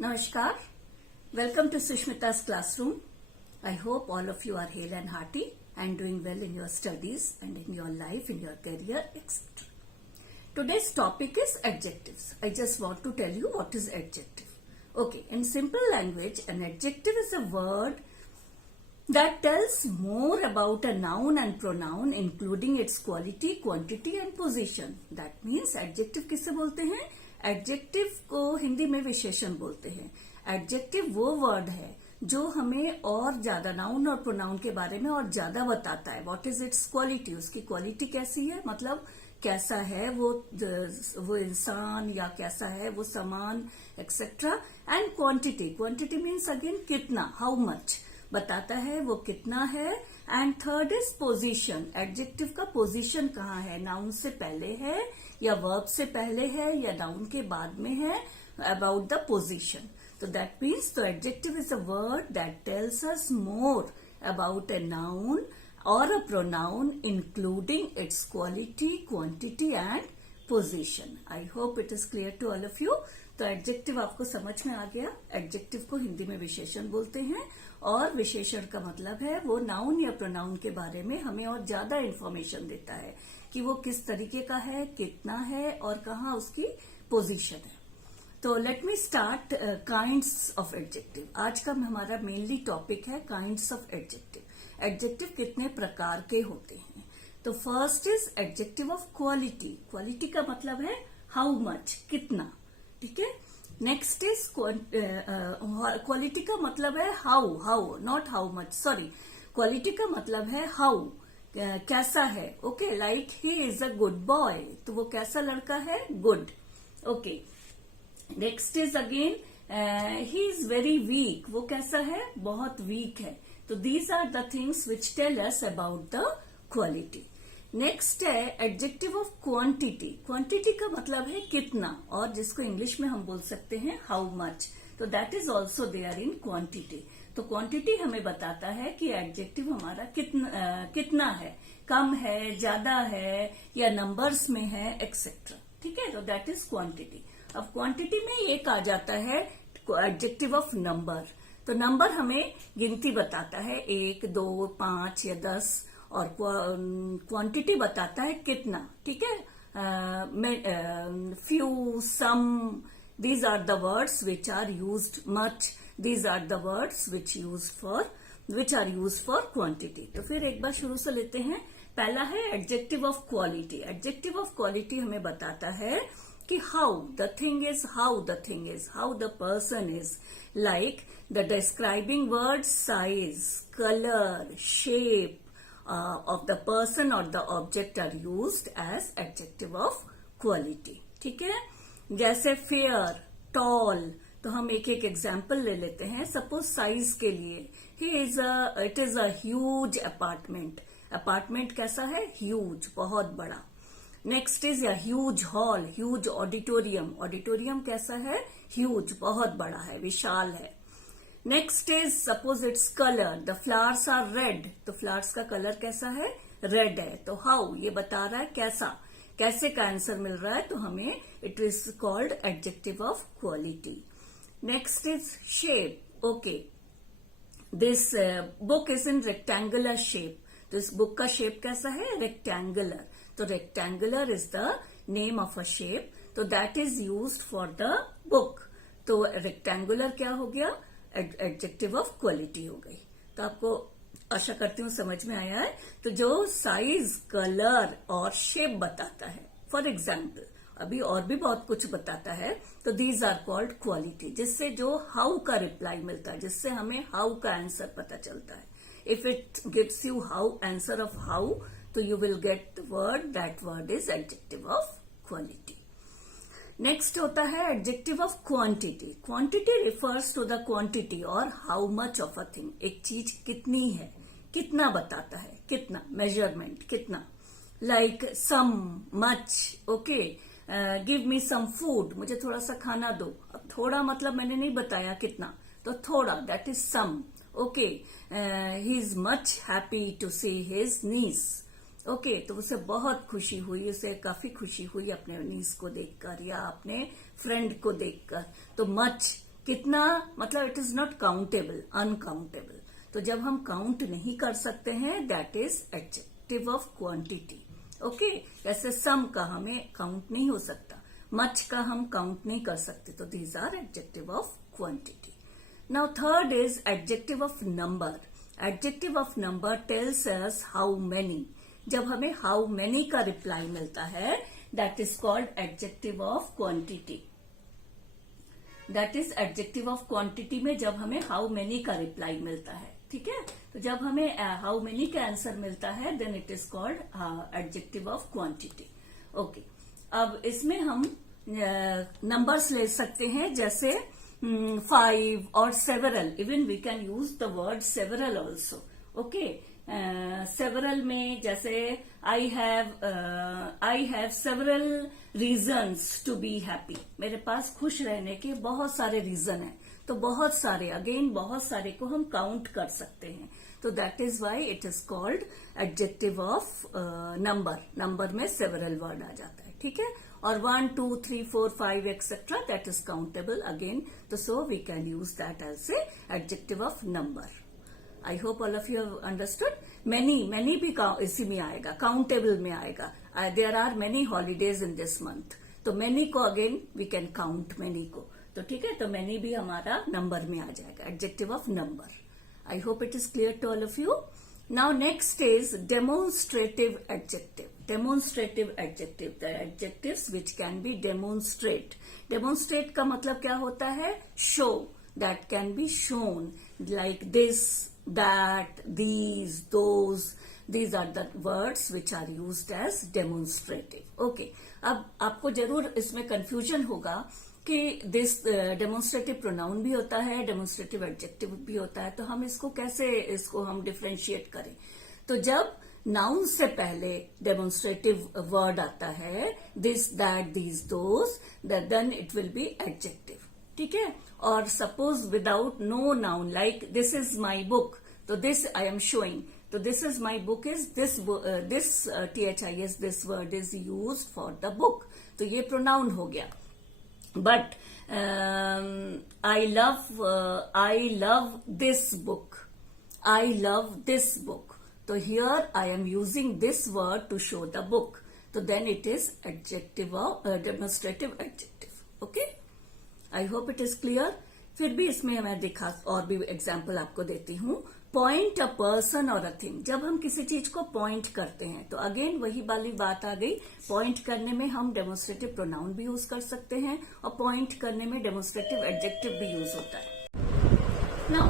Namaskar. Welcome to Sushmita's classroom. I hope all of you are hale and hearty and doing well in your studies and in your life, in your career, etc. Today's topic is adjectives. I just want to tell you what is adjective. Okay, in simple language, an adjective is a word that tells more about a noun and pronoun including its quality, quantity and position. That means adjective किसे बोलते हैं? Adjective को हिंदी में विशेषण बोलते हैं. Adjective वो word है जो हमें और ज्यादा नाउन और प्रोनाउन के बारे में और ज्यादा बताता है. व्हाट इज इट्स क्वालिटी, उसकी क्वालिटी कैसी है, मतलब कैसा है वो इंसान या कैसा है वो सामान etcetera. And quantity, quantity means again कितना, हाउ मच बताता है वो कितना है. And third is position. Adjective का पोजीशन कहाँ है, नाउन से पहले है या वर्ब से पहले है या नाउन के बाद में है. About the position. तो that means the adjective is a word that tells us more about a noun और a pronoun including its quality, quantity and position. I hope it is clear to all of you. तो adjective आपको समझ में आ गया. Adjective को हिंदी में विशेषण बोलते हैं और विशेषण का मतलब है वो नाउन या प्रोनाउन के बारे में हमें और ज्यादा इंफॉर्मेशन देता है कि वो किस तरीके का है, कितना है और कहाँ उसकी पोजीशन है. तो let me start kinds of adjective. आज का हमारा मेनली टॉपिक है काइंड्स ऑफ एडजेक्टिव. एडजेक्टिव कितने प्रकार के होते हैं. तो first is adjective of quality. Quality का मतलब है हाउ मच, कितना. ठीक है. नेक्स्ट इज क्वालिटी का मतलब है how, not how much, sorry. Quality का मतलब है हाउ, कैसा है. Okay, like he is a good boy. तो वो कैसा लड़का है, good. Okay. Next is again he is very weak. वो कैसा है, बहुत वीक है. तो these are the things which tell us about the quality. Next है एडजेक्टिव ऑफ क्वांटिटी. क्वांटिटी का मतलब है कितना, और जिसको इंग्लिश में हम बोल सकते हैं हाउ मच. तो that is also there in quantity. तो क्वांटिटी हमें बताता है कि एडजेक्टिव हमारा कितना है, कम है, ज्यादा है या नंबर्स में है एक्सेट्रा. ठीक है. तो दैट इज क्वांटिटी. अब क्वांटिटी में एक आ जाता है एडजेक्टिव ऑफ नंबर. तो नंबर हमें गिनती बताता है, 1, 2, 5 या 10. और क्वांटिटी बताता है कितना. ठीक है. Few, some, these are the words which are used. Much, these are the words which are used for quantity. तो फिर एक बार शुरू से लेते हैं. पहला है adjective of quality. Adjective of quality हमें बताता है कि how the thing is, how the person is. Like the describing word size, colour, shape of the person or the object are used as adjective of quality. ठीक है. जैसे fair, tall. तो हम एक एक एग्जाम्पल ले लेते हैं. सपोज साइज के लिए it is a huge apartment. Apartment कैसा है, ह्यूज, बहुत बड़ा. Next is a huge hall, huge auditorium. Auditorium कैसा है, ह्यूज, बहुत बड़ा है, विशाल है. Next is suppose its colour. The flowers are red. तो फ्लावर्स का कलर कैसा है, रेड है. तो हाउ ये बता रहा है कैसा, कैसे का आंसर मिल रहा है. तो हमें it is called adjective of quality. Next is shape. Okay, this book is in rectangular shape. तो इस बुक का शेप कैसा है, रेक्टेंगुलर. तो rectangular is the name of a shape. तो that is used for the book. तो rectangular क्या हो गया, एडजेक्टिव ऑफ क्वालिटी हो गई. तो आपको आशा करती हूँ समझ में आया है. तो जो साइज, कलर और शेप बताता है, फॉर एग्जाम्पल अभी और भी बहुत कुछ बताता है, तो दीज आर कॉल्ड क्वालिटी. जिससे जो हाउ का रिप्लाई मिलता है, जिससे हमें हाउ का आंसर पता चलता है. If it gives you how, answer of how, तो you will get the word, that word is adjective of quality. Next होता है adjective of quantity. Quantity refers to the quantity और how much of a thing. एक चीज कितनी है, कितना बताता है, कितना, मेजरमेंट, कितना. Like some, much. Okay, give me some food. मुझे थोड़ा सा खाना दो. अब थोड़ा मतलब मैंने नहीं बताया कितना, तो थोड़ा, that is some. Okay, he is much happy to see his niece. Okay, तो उसे बहुत खुशी हुई, उसे काफी खुशी हुई अपने नीस को देखकर या अपने फ्रेंड को देखकर. तो मच कितना, मतलब it is not countable, uncountable. तो जब हम काउंट नहीं कर सकते हैं, that is adjective of quantity. Okay, जैसे सम का हमें काउंट नहीं हो सकता, मच का हम काउंट नहीं कर सकते, तो these are adjective of quantity. Now third is adjective of number. Adjective of number tells us how many. जब हमें हाउ मेनी का रिप्लाई मिलता है, that is called adjective of quantity. That is adjective of quantity में जब हमें how many का reply मिलता है, ठीक है। तो जब हमें हाउ मेनी का आंसर मिलता है, then it is called adjective of quantity. Okay, अब इसमें हम नंबर्स ले सकते हैं, जैसे 5 और several. Even we can use the word several also. Okay, several में जैसे I have several reasons to be happy. मेरे पास खुश रहने के बहुत सारे रीजन हैं। तो बहुत सारे, अगेन बहुत सारे को हम काउंट कर सकते हैं, तो that is why it is called adjective of number. Number में सेवरल वर्ड आ जाता है, ठीक है। और 1, 2, 3, 4, 5 etcetera, that is countable again. तो so we can use that as a adjective of number. I hope all of you have understood. Many भी इसी में आएगा, काउंटेबल में आएगा। There are many holidays in this month, तो many को again we can count many को, तो ठीक है। तो मैनी भी हमारा नंबर में आ जाएगा, adjective of number. I hope it is clear to all of you. Now next is demonstrative adjective. Demonstrative adjective, the adjectives which can be demonstrate. Demonstrate का मतलब क्या होता है? Show, that can be shown, like this, that, these, those, these are the words which are used as demonstrative. Okay, अब आपको जरूर इसमें confusion होगा कि दिस डेमोन्स्ट्रेटिव प्रोनाउन भी होता है, डेमोन्स्ट्रेटिव एडजेक्टिव भी होता है, तो हम इसको कैसे हम डिफरेंशिएट करें? तो जब नाउन से पहले डेमोन्स्ट्रेटिव वर्ड आता है, this, that, these, those, then it will be adjective, ठीक है। और suppose without no noun, like this is my book, तो दिस आई एम शोइंग, तो this is my book is this, THIS, this word is use for the book, तो ये pronoun हो गया। But I love this book, I love this book, तो here I am using this word to show the book, तो then it is adjective of demonstrative adjective. Okay, I hope it is clear. फिर भी इसमें मैं दिखा और भी example आपको देती हूँ। पॉइंट अ पर्सन और अ थिंग। जब हम किसी चीज को पॉइंट करते हैं, तो अगेन वही वाली बात आ गई, पॉइंट करने में हम डेमोन्स्ट्रेटिव प्रोनाउन भी यूज कर सकते हैं, और पॉइंट करने में डेमोन्स्ट्रेटिव एडजेक्टिव भी यूज होता है। Now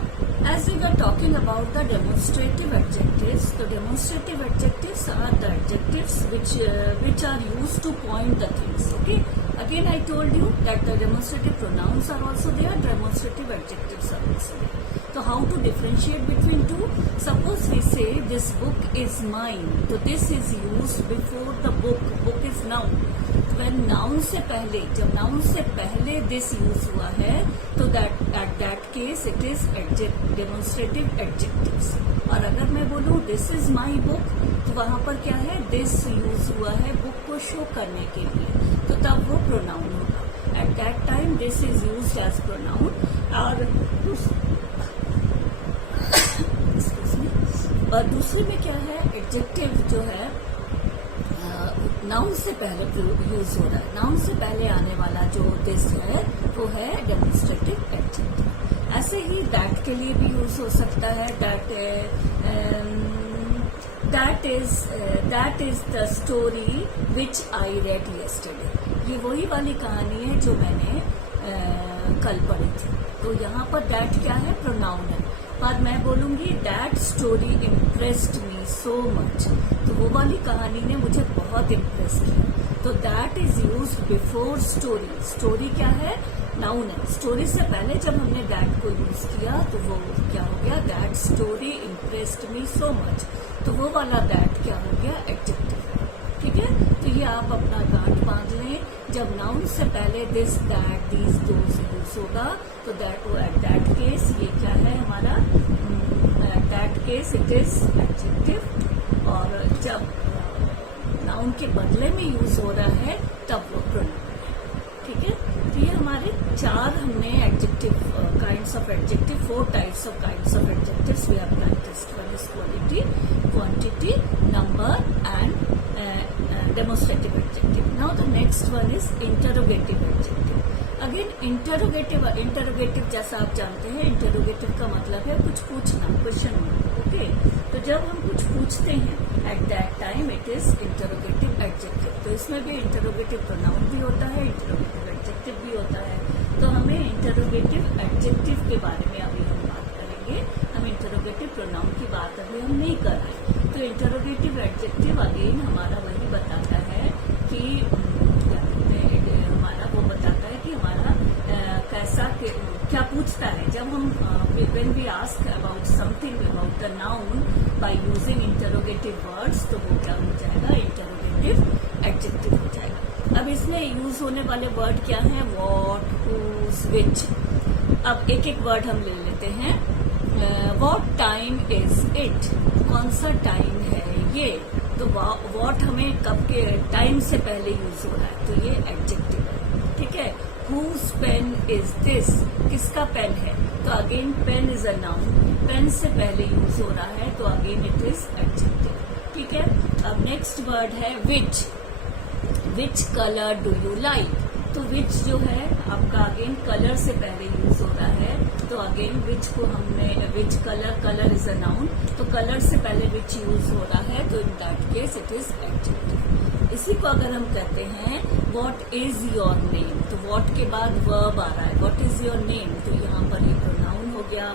as we were talking about the demonstrative adjectives, the demonstrative adjectives are the adjectives which are used to point the things. Okay, again I told you that the demonstrative pronouns are also there, demonstrative adjectives are also there. So how to differentiate between two? Suppose we say this book is mine, so this is used before the book. Book is noun. When noun से पहले, जब noun से पहले this use हुआ है, तो at that case it is demonstrative adjectives. और अगर मैं बोलूँ this is my book, तो वहां पर क्या है? this यूज हुआ है बुक को शो करने के लिए, तो तब वो प्रोनाउन होगा। At that time this is used as pronoun. और दूसरे में क्या है? एडजेक्टिव जो है नाउन से पहले यूज हो रहा है, नाउन से पहले आने वाला जो दिस है वो है डेमोन्स्ट्रेटिव एडजेक्टिव। ऐसे ही दैट के लिए भी यूज हो सकता है, that is the story which I read yesterday. ये वही वाली कहानी है जो मैंने कल पढ़ी थी। तो यहाँ पर दैट क्या है? प्रोनाउन है। पर मैं बोलूंगी that story impressed me so much, तो वो वाली कहानी ने मुझे बहुत इम्प्रेस किया। तो that is use before story. Story क्या है? नाउन है। स्टोरी से पहले जब हमने दैट को यूज किया तो वो क्या हो गया? That story impressed me so much, तो वो वाला दैट क्या हो गया? एडजेक्टिव। ठीक है, तो ये आप अपना गांठ बांध लें। जब नाउन से पहले this, that, these, those use होगा, तो एट दैट केस ये क्या है हमारा? At that case it is adjective. और जब नाउन के बदले में यूज हो रहा है तब वो प्रोनाउन है। ठीक है, तो ये हमारे चार हमने adjective kinds of adjective, 4 types of kinds of adjectives we have practised. One is quality, quantity, number and demonstrative adjective. Now the next one is interrogative adjective. Again interrogative जैसा आप जानते हैं, इंटरोगेटिव का मतलब है कुछ पूछना, क्वेश्चन. ओके, तो जब हम कुछ पूछते हैं eight that time it is interrogative adjective. तो इसमें भी इंटरोगेटिव प्रोनाउन भी होता है, इंटरोगेटिव एडजेक्टिव भी होता है. तो हमें इंटरोगेटिव एडजेक्टिव के बारे में अभी हम बात करेंगे. हम इंटरोगेटिव प्रोनाउन की बात अभी हम नहीं कर रहे. तो इंटरोगेटिव एडजेक्टिव अगेन हमारा वही बताता है कि हमारा वो बताता है कि हमारा कैसा क्या पूछता है. जब हम when we ask about something about the noun by using interrogative words, तो वो क्या हो जाएगा, इंटरोगेटिव एडजेक्टिव हो जाएगा. अब इसमें यूज होने वाले वर्ड क्या हैं, व्हाट, हुज, व्हिच. अब एक एक वर्ड हम ले लेते हैं. व्हाट टाइम इज इट, कौन सा टाइम है ये. तो व्हाट हमें कब के टाइम से पहले यूज हो रहा है, तो ये एडजेक्टिव है. ठीक है. हुज पेन इज दिस, किसका पेन है, तो again pen is a noun. Pen से पहले यूज हो रहा है, तो अगेन इट इज एडजेक्टिव. ठीक है. अब नेक्स्ट वर्ड है which. Which colour do you like. तो विच जो है आपका अगेन कलर से पहले यूज हो रहा है, तो अगेन विच को हमने which colour, colour is a noun, तो कलर से पहले विच यूज हो रहा है, तो in that case it is adjective. इसी को अगर हम कहते हैं व्हाट इज योर नेम, तो व्हाट के बाद वर्ब आ रहा है, व्हाट इज योर नेम, तो यहाँ पर ये प्रोनाउन हो गया.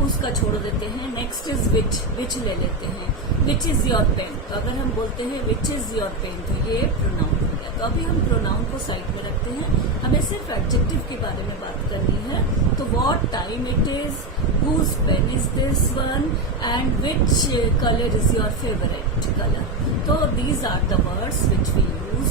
हुज का छोड़ देते हैं. नेक्स्ट इज विच ले लेते हैं. विच इज योर पेन, तो अगर हम बोलते हैं विच इज योर पेन, तो ये प्रोनाउन हो गया. तो अभी हम प्रोनाउन को साइड में रखते हैं, हमें सिर्फ एडजेक्टिव के बारे में बात करनी है. तो what time it is, whose pen is this one, and which colour is your favourite colour. तो these are the words which we use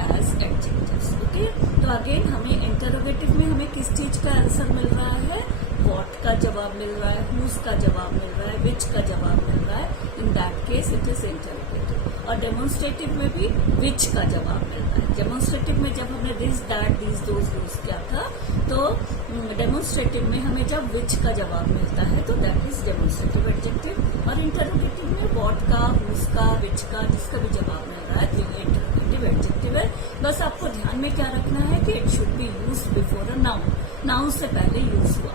as adjectives. Okay. तो अगेन हमें इंटरोगेटिव में हमें किस चीज का आंसर मिल रहा है, व्हाट का जवाब मिल रहा है, हुज का जवाब मिल रहा है, विच का जवाब मिल रहा है. In that case it is interrogative. और डेमोन्स्ट्रेटिव में भी विच का जवाब मिल रहा है. डेमोन्स्ट्रेटिव में जब हमने this, that, these, those use किया था, तो डेमोन्स्ट्रेटिव में हमें जब विच का जवाब मिलता है, तो दैट इज डेमोन्स्ट्रेटिव एडजेक्टिव. और इंटरोगेटिव में व्हाट का, हुज का, विच का, जिसका भी जवाब मिल रहा है, तो ये इंटरोगेटिव एडजेक्टिव है. बस आपको ध्यान में क्या रखना है कि it should be use before a noun, noun से पहले यूज हुआ.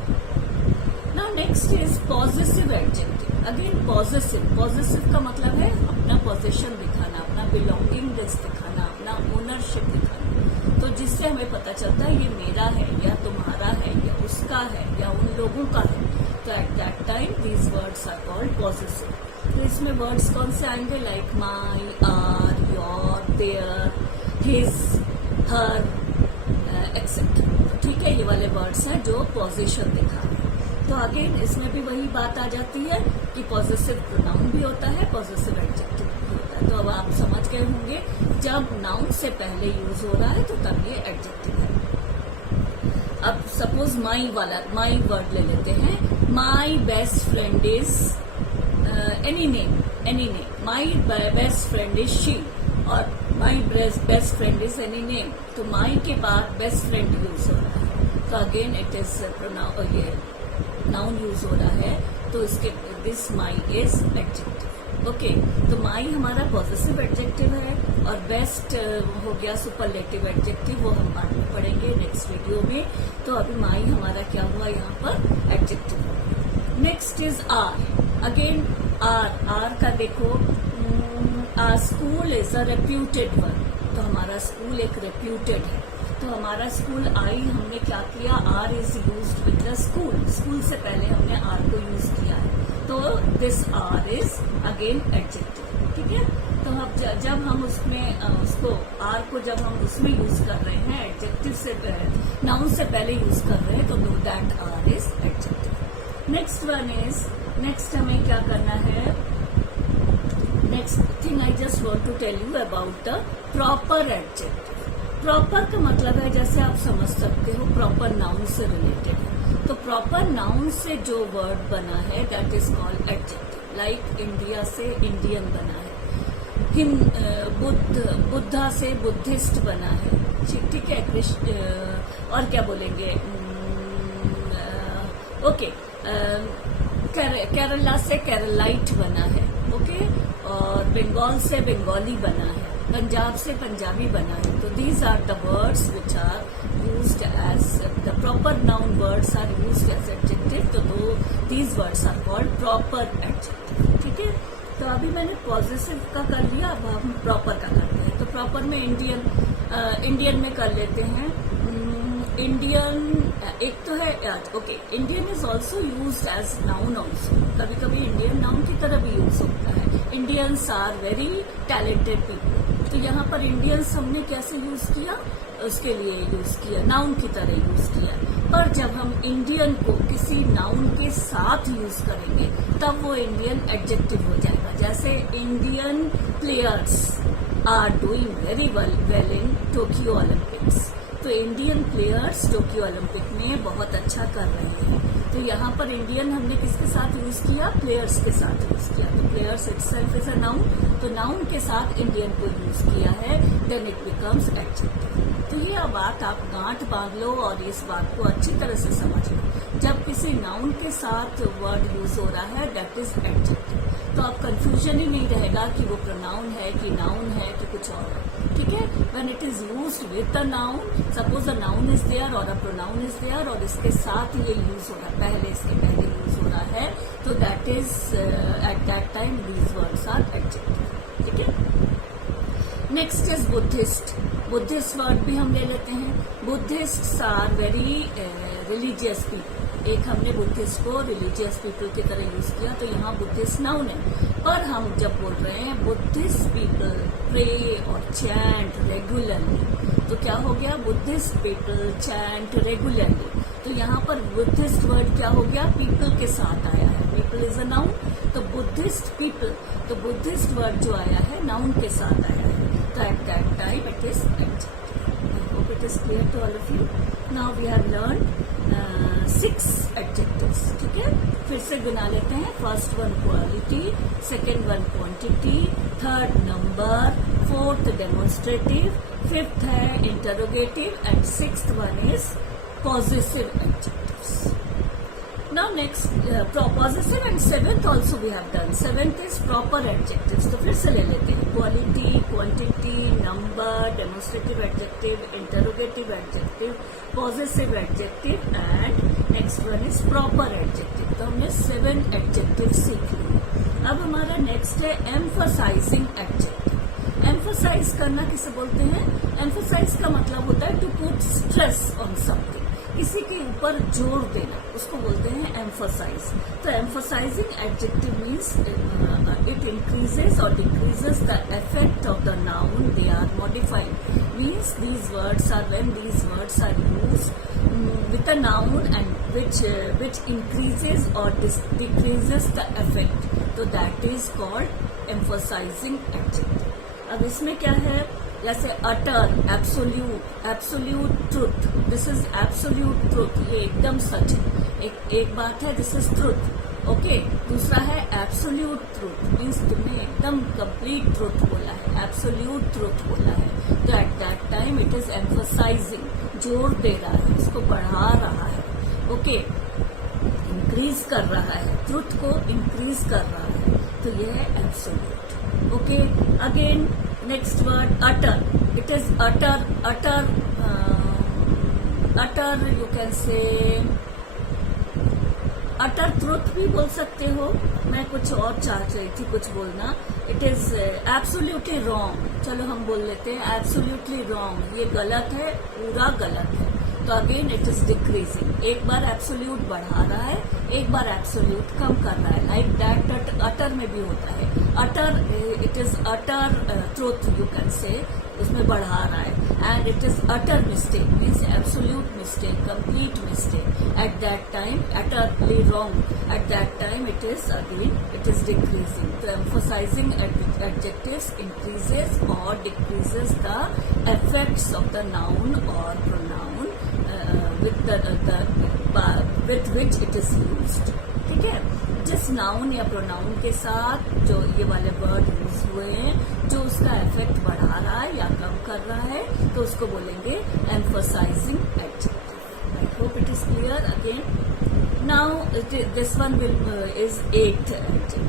Now next is possessive adjective. Again possessive का मतलब है अपना पोजेशन दिखाना, अपना बिलोंगिंगनेस दिखाना, अपना ओनरशिप दिखाना. तो जिससे हमें पता चलता है ये मेरा है, या तुम्हारा है, या उसका है, या उन लोगों का है. तो at that time these words are called possessive. तो इसमें वर्ड्स कौन से आएंगे, like my, our, your, their, his, her, etcetera. ठीक है. ये वाले वर्ड्स हैं जो पोजीशन दिखा रहे हैं. तो अगेन इसमें भी वही बात आ जाती है कि पॉजेसिव प्रोनाउन भी होता है, पॉजेसिव एडजेक्टिव भी होता है. तो अब आप समझ गए होंगे जब नाउन से पहले यूज हो रहा है तो तब ये एडजेक्टिव है. अब सपोज माई वर्ड ले लेते हैं. My best friend is any name. My best friend is she, और my best friend is any name. तो माई के बाद बेस्ट फ्रेंड यूज हो रहा है, तो अगेन इट इज ये नाउन यूज हो रहा है, तो इसके this my is adjective. Okay. तो माई हमारा पॉजेसिव एडजेक्टिव है, और बेस्ट हो गया सुपरलेटिव एडजेक्टिव, वो हम बाद में पढ़ेंगे नेक्स्ट वीडियो में. तो अभी माई हमारा क्या हुआ यहाँ पर, adjective. Next is our. Again our का देखो, our school is a reputed one. तो हमारा स्कूल एक रेप्यूटेड है, तो हमारा स्कूल आई, हमने क्या किया, our is use with the school से पहले हमने आर को यूज किया है, तो this our is again adjective. ठीक है. तो अब जब हम उसमें उसको आर को जब हम उसमें यूज कर रहे हैं, एडजेक्टिव से नाउन से पहले यूज कर रहे हैं, तो know that our is adjective. Next हमें क्या करना है, next thing I just want to tell you about the proper adjective. Proper का मतलब है, जैसे आप समझ सकते हो, प्रॉपर नाउन से रिलेटेड है. तो प्रॉपर नाउन से जो वर्ड बना है that is called adjective. Like India से इंडियन बना है, बुद्धा से बुद्धिस्ट बना है, ठीक है। कृष्ण और क्या बोलेंगे, ओके, केरला से केरलाइट बना है, ओके, और बंगाल से बंगाली बना है, पंजाब से पंजाबी बना है। तो these are the words which are used as the proper noun words are used as adjective. तो these words are called proper adjective, ठीक है। तो अभी मैंने पॉजिटिव का कर लिया, अब हम प्रॉपर का करते हैं। तो प्रॉपर में इंडियन में कर लेते हैं। इंडियन एक तो है, okay, Indian is also used as noun also, कभी कभी इंडियन नाउन की तरह भी यूज होता है। Indians are very talented people. तो यहाँ पर इंडियंस हमने कैसे यूज किया, उसके लिए यूज किया, नाउन की तरह यूज किया। पर जब हम इंडियन को किसी नाउन के साथ यूज करेंगे तब वो इंडियन एडजेक्टिव हो जाएगा। जैसे Indian players are doing very well in Tokyo Olympics. तो इंडियन प्लेयर्स टोक्यो ओलंपिक में बहुत अच्छा कर रहे हैं। तो यहाँ पर इंडियन हमने किसके साथ यूज किया, प्लेयर्स के साथ यूज किया। तो players itself is a noun, तो नाउन के साथ इंडियन को यूज किया है, देन इट बिकम्स एडजेक्टिव। तो ये बात आप गांठ बांध लो और इस बात को अच्छी तरह से समझ लो। जब किसी नाउन के साथ वर्ड यूज हो रहा है दैट इज एडजेक्टिव। तो अब कंफ्यूजन ही नहीं रहेगा कि वो प्रोनाउन है कि नाउन है कि कुछ और है, ठीक है। When it is used with a noun, suppose a noun is there और अ प्रोनाउन इज देयर और इसके साथ ये यूज हो रहा है, पहले इसके पहले यूज हो रहा है, तो that is at that time these words are adjective, ठीक है। Next is Buddhist. Buddhist word भी हम ले लेते हैं। Buddhist are very religious people. एक हमने बुद्धिस्ट को रिलीजियस पीपल की तरह यूज किया, तो यहाँ बुद्धिस्ट नाउन है। पर हम जब बोल रहे हैं बुद्धिस्ट पीपल प्रे और चैंट रेगुलरली, तो क्या हो गया, बुद्धिस्ट पीपल चैंट रेगुलरली। तो यहाँ पर बुद्धिस्ट वर्ड क्या हो गया, पीपल के साथ आया है, पीपल इज अ नाउन। तो बुद्धिस्ट पीपल, तो बुद्धिस्ट वर्ड जो आया है नाउन के साथ आया है, तो at that time it is adjective. I hope it is clear to all of you. Now we have learn 6 adjectives, ठीक है। फिर से गिना लेते हैं। First one quality, second one quantity, third number, fourth demonstrative, fifth है interrogative and sixth one is positive adjectives. Now next possessive and seventh also we have done. Seventh is proper adjectives. तो फिर से ले लेते हैं। Quality, quantity, number, demonstrative adjective, interrogative adjective, possessive adjective and next one is proper adjective. तो हमने 7 adjective सीख लिए। अब हमारा next है emphasizing adjective. Emphasize करना किसे बोलते हैं? Emphasize का मतलब होता है to put stress on something. किसी के ऊपर जोर देना, उसको बोलते हैं एम्फोसाइज। तो emphasizing adjective means it increases और decreases the effect of the noun they are modified. Means these words are when these words are used with a noun and which increases or decreases the effect, तो that is called emphasizing adjective. अब इसमें क्या है, जैसे utter, absolute truth, this is absolute truth, ये एकदम सच है। एक बात है, दिस इज ट्रूथ, ओके। दूसरा है एब्सोल्यूट ट्रूथ, मीन्स तुमने एकदम कंप्लीट ट्रूथ बोला है, एब्सोल्यूट ट्रूथ बोला है। तो at that time it is emphasising, जोर दे रहा है, इसको बढ़ा रहा है, ओके, इंक्रीज कर रहा है, ट्रूथ को इंक्रीज कर रहा है। तो ये है absolute, okay. Again next word utter, it is utter you can say utter truth भी बोल सकते हो। मैं कुछ और चाह रही थी कुछ बोलना, इट इज एब्सोल्युटली रॉन्ग। चलो हम बोल लेते हैं एब्सोल्युटली रॉन्ग, ये गलत है, पूरा गलत है। तो अगेन इट इज डिक्रीजिंग, एक बार एब्सोल्यूट बढ़ा रहा है, एक बार एब्सोल्यूट कम कर रहा है। लाइक दैट अटर में भी होता है, utter it is utter truth you can say, उसमें बढ़ा रहा है। And it is utter mistake means absolute mistake, complete mistake. Eight that time utterly wrong, eight that time it is again it is decreasing. तो emphasising adjectives increases और decreases the effects of the noun और pronoun with which it is used, ठीक है। जिस noun या pronoun के साथ जो ये वाले वर्ड यूज हुए हैं जो उसका इफेक्ट बढ़ा रहा है या कम कर रहा है तो उसको बोलेंगे emphasising adjective. I hope it is clear. Again now this one is 8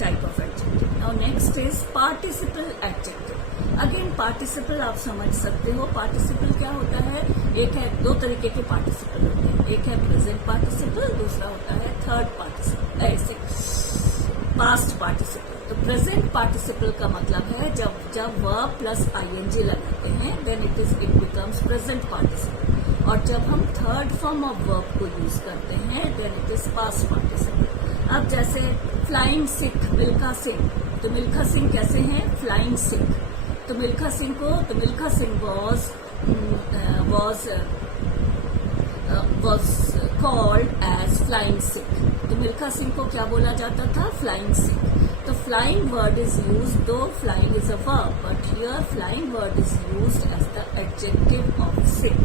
type of adjective. Now next is participle adjective. Again participle आप समझ सकते हो। पार्टिसिपल क्या होता है, एक है, दो तरीके के पार्टिसिपल होते हैं, एक है प्रेजेंट पार्टिसिपल, दूसरा होता है थर्ड पार्टिसिपल, ऐसे पास्ट पार्टिसिपल। तो प्रेजेंट पार्टिसिपल का मतलब है जब वर्ब प्लस आईएनजी लगाते हैं then it becomes present participle, और जब हम थर्ड फॉर्म ऑफ वर्ब को यूज करते हैं then it is past participle. अब जैसे फ्लाइंग सिख, मिल्खा सिंह, तो मिल्खा सिंह कैसे हैं, फ्लाइंग सिख। तो Milkha Singh was called as flying sick। तो मिल्खा सिंह को क्या बोला जाता था, फ्लाइंग सिक। तो flying word is use, though flying is a verb but here flying word is use as the adjective of sick.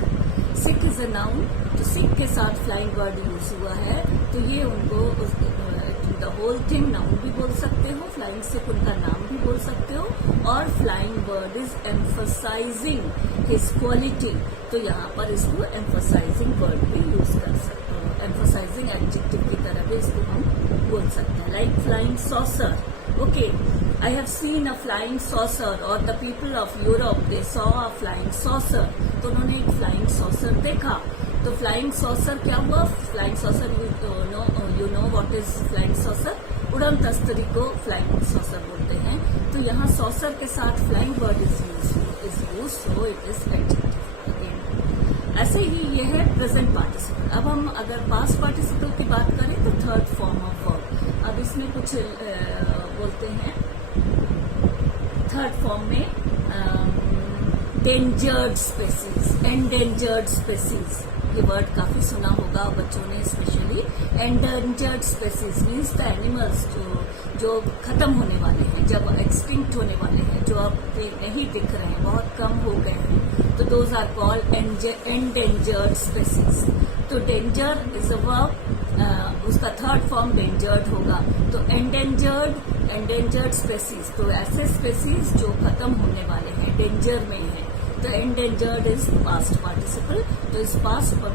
Sick is a noun, तो sick के साथ फ्लाइंग वर्ड यूज हुआ है तो ये उनको द होल थिंग नाउन भी बोल सकते हो, फ्लाइंग सिक उनका नाम भी बोल सकते हो, और flying word is emphasising his quality, तो यहाँ पर इसको एम्फसाइजिंग वर्ड भी यूज कर सकते हो, एम्फसाइजिंग एडजेक्टिव की तरह भी इसको हम बोल सकते हैं। Like flying saucer, okay, I have seen a flying saucer, और the people of Europe they saw a flying saucer, तो उन्होंने एक फ्लाइंग सॉसर देखा। तो फ्लाइंग सॉसर क्या हुआ, flying saucer you know what is flying saucer, उड़न तस्तरी को फ्लाइंग सॉसर बोलते हैं। तो यहाँ सॉसर के साथ flying word is use so it is adjective. Again ऐसे ही ये है प्रेजेंट पार्टिसिपल। अब हम अगर पास्ट पार्टिसिपल की बात करें तो थर्ड फॉर्म ऑफ वर्ब। अब इसमें कुछ बोलते हैं थर्ड फॉर्म में डेंजर्ड स्पेसीज, एंडेंजर्ड स्पेसीज, ये वर्ड काफी सुना होगा बच्चों ने specially. Endangered species means the animals जो खत्म होने वाले हैं, जब एक्सटिंक्ट होने वाले हैं, जो अब नहीं दिख रहे हैं, बहुत कम हो गए हैं, तो those are called endangered species. तो डेंजर इज अ वर्ब, उसका थर्ड फॉर्म डेंजर्ड होगा। तो एंडेंजर्ड स्पेसीज, तो ऐसे स्पेसीज जो खत्म होने वाले हैं, डेंजर में है, तो endangered is past participle. So is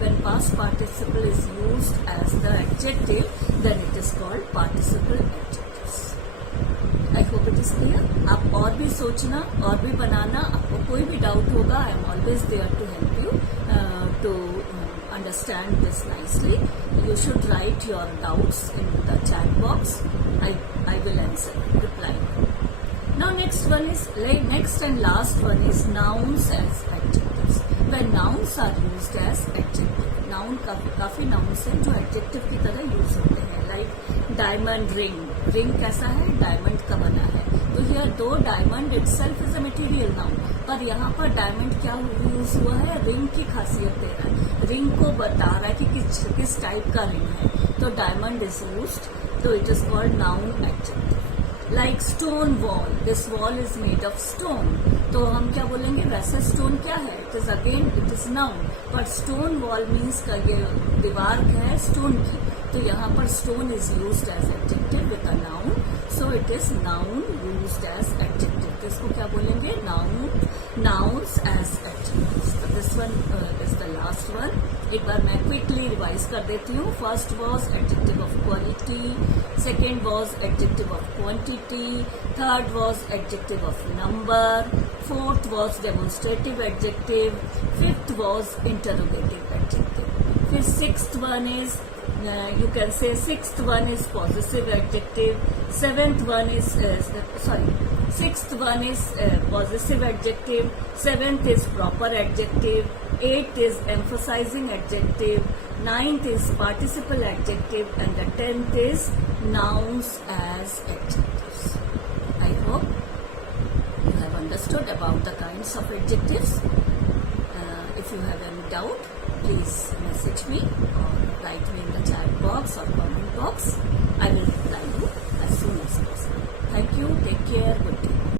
when past participle is used as the adjective, then it is called participle adjectives. I hope it is clear. आप और भी सोचना और भी बनाना, आपको कोई भी डाउट होगा, I am always there to help you to understand this nicely. You should write your doubts in the chat box. I will answer, reply. Now next and last one is nouns as adjectives. When nouns are used as adjective, noun काफी nouns हैं जो adjective की तरह use होते हैं। Like diamond ring, ring कैसा है, diamond का बना है। तो here दो diamond itself is a material noun, पर यहाँ पर diamond क्या use हुआ है, ring की खासियत दे रहा है, ring को बता रहा है कि किस टाइप का ring है, तो diamond is used, तो it is called noun adjective. Like stone wall, this wall is made of stone. तो हम क्या बोलेंगे, वैसे स्टोन क्या है, it is noun, but stone wall means का ये दीवार है स्टोन की, तो यहाँ पर stone is used as adjective with a noun, so it is noun used as adjective. तो इसको क्या बोलेंगे, नाउन्स एज एडजेक्टिव्स। तो this one is the last one. एक बार मैं क्विकली रिवाइज कर देती हूँ। First was adjective of quality, second was adjective of quantity, third was adjective of number, fourth was demonstrative adjective, fifth was interrogative adjective. फिर sixth one is you can say sixth one is possessive adjective, seventh one is sixth one is possessive adjective, seventh is proper adjective, eighth is emphasizing adjective, ninth is participle adjective, and the 10th is nouns as adjectives. I hope you have understood about the kinds of adjectives. If you have any doubt, please message me or write me in the chat box or comment box. I will reply you as soon as possible. Thank you. Take care. Good